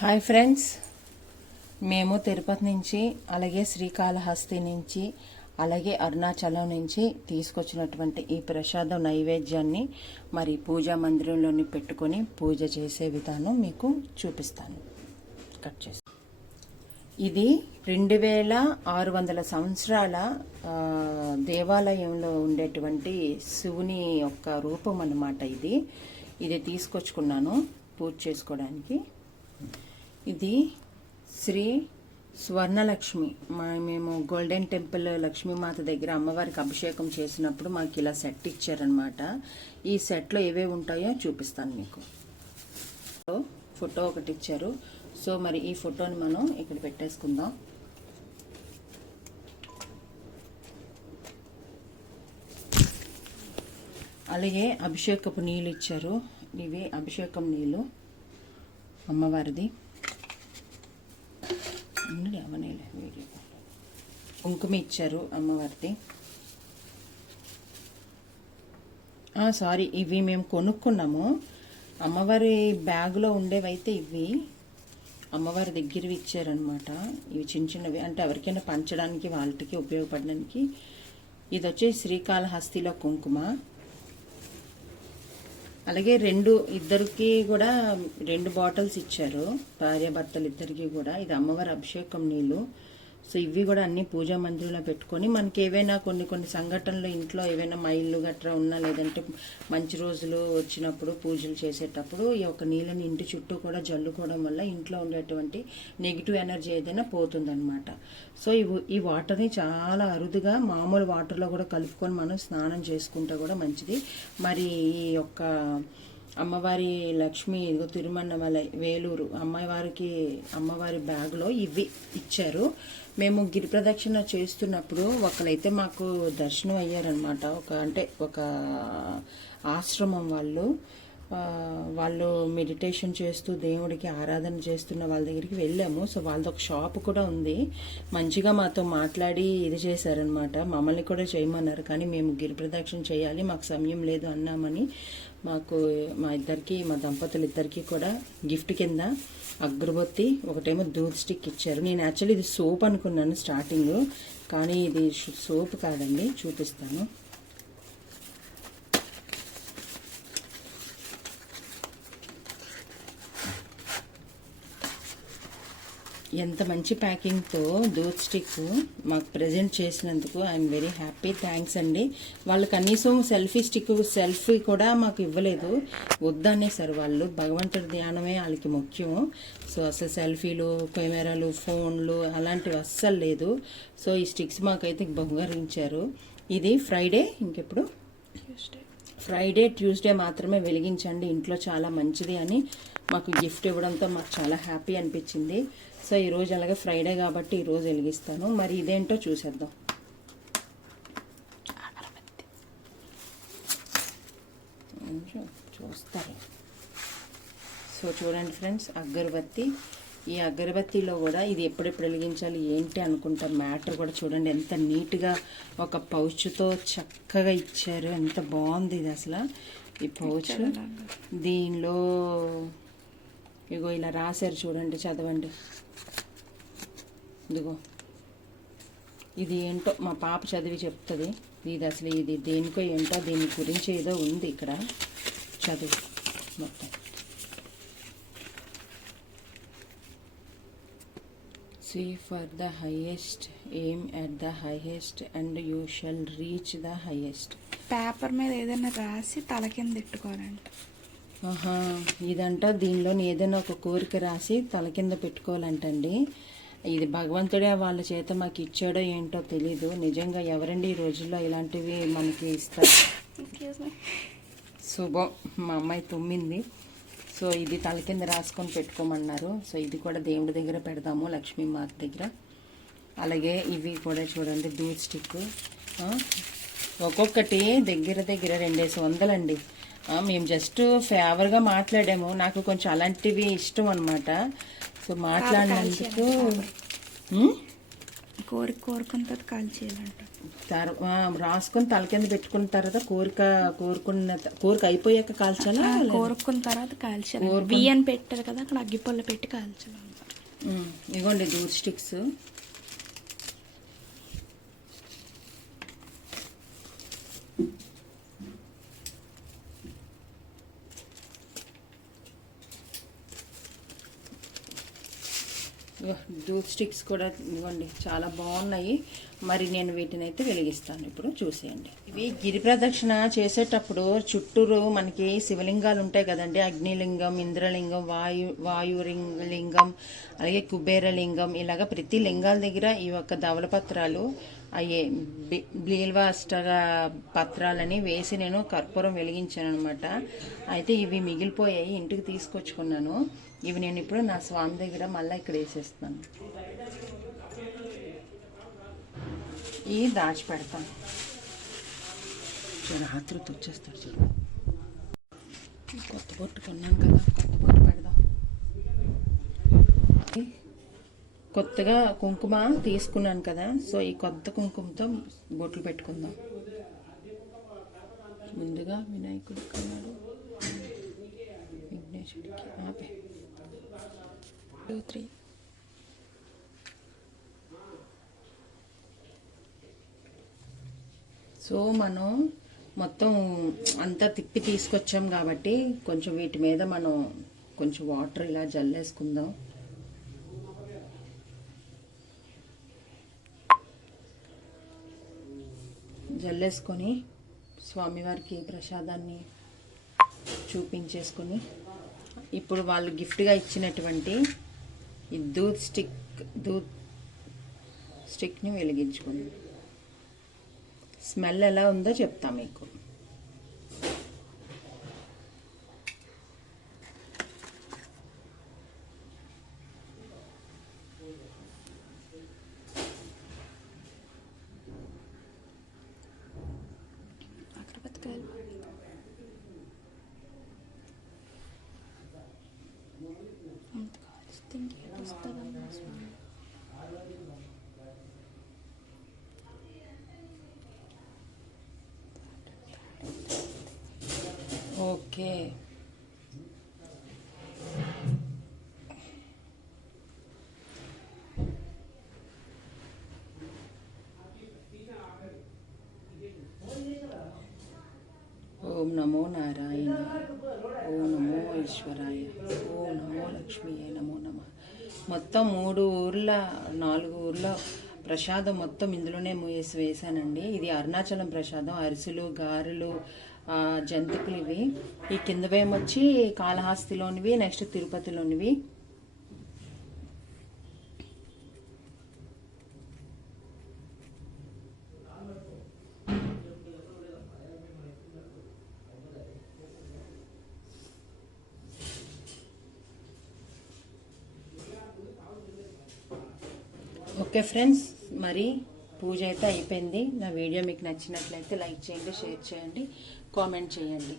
Hi friends మేము తిరుపతి నుంచి అలాగే శ్రీకాళహస్తి నుంచి అలాగే అరుణాచలం నుంచి తీసుకొచ్చినటువంటి ఈ ప్రసాదం నైవేద్యాన్ని మరి పూజా మందిరంలోని పెట్టుకొని పూజ చేసే విధానం మీకు చూపిస్తాను. కట్ చేసి. ఇది రెండు వేల ఆరు వందల సంవత్సరాల దేవాలయంలో ఉండేటువంటి శివుని యొక్క రూపం అన్నమాట ఇది. ఇది తీసుకొచ్చుకున్నాను పూజ చేసుకోవడానికి. ఇది శ్రీ స్వర్ణలక్ష్మి. మా మేము గోల్డెన్ టెంపుల్ లక్ష్మీమాత దగ్గర అమ్మవారికి అభిషేకం చేసినప్పుడు మాకు ఇలా సెట్ ఇచ్చారనమాట ఈ సెట్లో ఏవే ఉంటాయో చూపిస్తాను మీకు. ఫోటో ఒకటి ఇచ్చారు. సో మరి ఈ ఫోటోని మనం ఇక్కడ పెట్టేసుకుందాం. అలాగే అభిషేకపు నీళ్ళు ఇచ్చారు. ఇవి అభిషేకం నీళ్ళు అమ్మవారిది. ఉన్నది అవనేలే వీడియో. కుంకుమ ఇచ్చారు అమ్మవారిది. సారీ ఇవి మేము కొనుక్కున్నాము. అమ్మవారి బ్యాగులో ఉండేవైతే ఇవి అమ్మవారి దగ్గరవి ఇచ్చారనమాట ఇవి చిన్న చిన్నవి అంటే ఎవరికైనా పంచడానికి వాళ్ళకి ఉపయోగపడడానికి. ఇది వచ్చి శ్రీకాళహస్తిలో కుంకుమ. అలాగే రెండు ఇద్దరికి కూడా రెండు బాటిల్స్ ఇచ్చారు. భార్యాభర్తలు ఇద్దరికి కూడా. ఇది అమ్మవారి అభిషేకం నీళ్ళు. సో ఇవి కూడా అన్ని పూజా మందిరంలో పెట్టుకొని మనకి ఏవైనా కొన్ని కొన్ని సంఘటనలు ఇంట్లో ఏవైనా మైళ్ళు గట్రా ఉన్నా లేదంటే మంచి రోజులు వచ్చినప్పుడు పూజలు చేసేటప్పుడు ఈ యొక్క నీళ్ళని ఇంటి చుట్టూ కూడా జల్లుకోవడం వల్ల ఇంట్లో ఉండేటువంటి నెగిటివ్ ఎనర్జీ ఏదైనా పోతుందన్నమాట. సో ఈ ఈ వాటర్ని చాలా అరుదుగా మామూలు వాటర్లో కూడా కలుపుకొని మనం స్నానం చేసుకుంటే కూడా మంచిది. మరి ఈ యొక్క అమ్మవారి లక్ష్మి ఇదిగో తిరుమన్నమల వేలూరు అమ్మవారికి అమ్మవారి బ్యాగ్లో ఇవి ఇచ్చారు. మేము గిరి ప్రదక్షిణ చేస్తున్నప్పుడు ఒకరైతే మాకు దర్శనం అయ్యారనమాట ఒక అంటే ఒక ఆశ్రమం వాళ్ళు. వాళ్ళు మెడిటేషన్ చేస్తూ దేవుడికి ఆరాధన చేస్తున్న వాళ్ళ దగ్గరికి వెళ్ళాము. సో వాళ్ళది ఒక షాప్ కూడా ఉంది. మంచిగా మాతో మాట్లాడి ఇది చేశారనమాట మమ్మల్ని కూడా చేయమన్నారు. కానీ మేము గిరి ప్రదక్షిణ చేయాలి. మాకు సమయం లేదు అన్నామని మాకు మా ఇద్దరికి మా దంపతులు ఇద్దరికి కూడా గిఫ్ట్ కింద అగ్రబొత్తి ఒకటేమో దూద్ స్టిక్ ఇచ్చారు. నేను యాక్చువల్లీ ఇది సోప్ అనుకున్నాను స్టార్టింగ్ కానీ ఇది సోప్ కాదండి. చూపిస్తాను. ఎంత మంచి ప్యాకింగ్తో దూత్ స్టిక్ మాకు ప్రజెంట్ చేసినందుకు ఐఎమ్ వెరీ హ్యాపీ థ్యాంక్స్ అండి. వాళ్ళు కనీసం సెల్ఫీ స్టిక్ సెల్ఫీ కూడా మాకు ఇవ్వలేదు. వద్దనేసారు వాళ్ళు. భగవంతుడి ధ్యానమే వాళ్ళకి ముఖ్యం. సో అసలు సెల్ఫీలు కెమెరాలు ఫోన్లు అలాంటివి అస్సలు లేదు. సో ఈ స్టిక్స్ మాకైతే బహుకరించారు ఇది ఫ్రైడే ఇంకెప్పుడు? ఫ్రైడే ట్యూస్డే మాత్రమే వెలిగించండి. ఇంట్లో చాలా మంచిది అని మాకు గిఫ్ట్ ఇవ్వడంతో మాకు చాలా హ్యాపీ అనిపించింది. సో ఈరోజు అలాగే ఫ్రైడే కాబట్టి ఈరోజు వెలిగిస్తాను. మరి ఇదేంటో చూసేద్దాం. చూస్తారు సో చూడండి ఫ్రెండ్స్ అగరబత్తి. ఈ అగరబత్తిలో కూడా ఇది ఎప్పుడెప్పుడు వెలిగించాలి ఏంటి అనుకుంటారు మ్యాటర్ కూడా చూడండి. ఎంత నీట్గా ఒక పౌచ్తో చక్కగా ఇచ్చారు. ఎంత బాగుంది ఇది అసలు. ఈ పౌచ్ దీనిలో ఇగో ఇలా రాశారు చూడండి చదవండి. ఇదిగో. ఇది ఏంటో మా పాప చదివి చెప్తుంది. ఇది అసలు ఇది దేనికో ఏంటో దీని గురించి ఏదో ఉంది ఇక్కడ. చదువు మొత్తం. See for the highest aim at the highest and you shall reach the highest paper మీద ఏదైనా రాసి తల కింద పెట్టుకోవాలంట. ఆహా ఇదంట దీనిలో ఏదైనా ఒక కోరిక రాసి తల కింద పెట్టుకోవాలంటండి. ఇది భగవంతుడే వాళ్ళ చేత మాకు ఇచ్చాడో ఏంటో తెలీదు. నిజంగా ఎవరండి ఈ రోజుల్లో ఇలాంటివి మనకి ఇస్తారు? శుభం మా అమ్మాయి తుమ్మింది. సో ఇది తల కింద రాసుకొని పెట్టుకోమన్నారు. సో ఇది కూడా దేవుడి దగ్గర పెడదాము లక్ష్మీ మాత దగ్గర. అలాగే ఇవి కూడా చూడండి దూద్ స్టిక్. ఒక్కొక్కటి దగ్గర దగ్గర రెండేసి వందలండి. మేము జస్ట్ ఫేవర్గా మాట్లాడాము. నాకు కొంచెం అలాంటివి ఇష్టం అనమాట సో మాట్లాడినందుకు? కోరిక కోరుకున్న తర్వాత కాల్చేయాలంట తర్ ఆ, రాసుకొని తల కింద పెట్టుకున్న తర్వాత కోరిక కోరుకున్న కోరిక అయిపోయాక కాల్చాలా? కోరుకున్న తర్వాత కాల్చాలి బియ్యం పెట్టారు కదా అక్కడ అగ్గిపొల్ల పెట్టి కాల్చాలి ఇదిగోండి దూర్ స్టిక్స్. దూత్ స్టిక్స్ కూడా ఇవ్వండి చాలా బాగున్నాయి. మరి నేను వీటిని అయితే వెలిగిస్తాను. ఇప్పుడు చూసేయండి. ఇవి గిరి ప్రదక్షిణ చేసేటప్పుడు చుట్టూరు మనకి శివలింగాలు ఉంటాయి కదండి. అగ్నిలింగం ఇంద్రలింగం వాయు వాయులింగం లింగం అలాగే కుబేరలింగం. ఇలాగ ప్రతి లింగాల దగ్గర ఈ యొక్క ధవలపత్రాలు అయ్యే బి- బిల్వాష్టర పత్రాలని వేసి నేను కర్పూరం వెలిగించాను అనమాట అయితే ఇవి మిగిలిపోయాయి ఇంటికి తీసుకొచ్చుకున్నాను. ఇవి నేను ఇప్పుడు నా స్వామి దగ్గర మళ్ళీ ఇక్కడ వేసేస్తాను ఇవి దాచిపెడతాను చూడు రాత్రి వచ్చేస్తాడు చూడు. కొత్త బొట్టు కొన్నాను కదా కొత్త బొట్టు పెడదాం. కొత్తగా కుంకుమ తీసుకున్నాను కదా సో ఈ కొత్త కుంకుమతో బొట్లు పెట్టుకుందాం. ముందుగా వినాయకుడికి అన్నాడు విఘ్నేశ్వరుడికి ఆపే. టూ త్రీ సో మనం మొత్తం అంతా తిప్పి తీసుకొచ్చాం కాబట్టి కొంచెం వీటి మీద మనం కొంచెం వాటర్ ఇలా జల్లేసుకుందాం జల్లేసుకొని స్వామివారికి ప్రసాదాన్ని చూపించేసుకొని ఇప్పుడు వాళ్ళు గిఫ్ట్గా ఇచ్చినటువంటి ఈ దూత్ స్టిక్ దూత్ స్టిక్ని వెలిగించుకుందాం. స్మెల్ ఎలా ఉందో చెప్తా మీకు. ఓకే. ఓం నమో నారాయణ. ఓం నమో ఈశ్వరాయ. ఓం నమో లక్ష్మీయే నమో నమ. మొత్తం మూడు ఊర్ల నాలుగు ఊర్ల ప్రసాదం మొత్తం ఇందులోనే వేసి వేసానండి. ఇది అరుణాచలం ప్రసాదం. అరిసెలు గారెలు జంతికలు ఇవి. ఈ కింద వేమొచ్చి కాళహస్తిలోనివి నెక్స్ట్ తిరుపతిలోనివి. ఓకే ఫ్రెండ్స్ మరి పూజ అయితే అయిపోయింది. నా వీడియో మీకు నచ్చినట్లయితే లైక్ చేయండి షేర్ చేయండి. కామెంట్ చేయండి.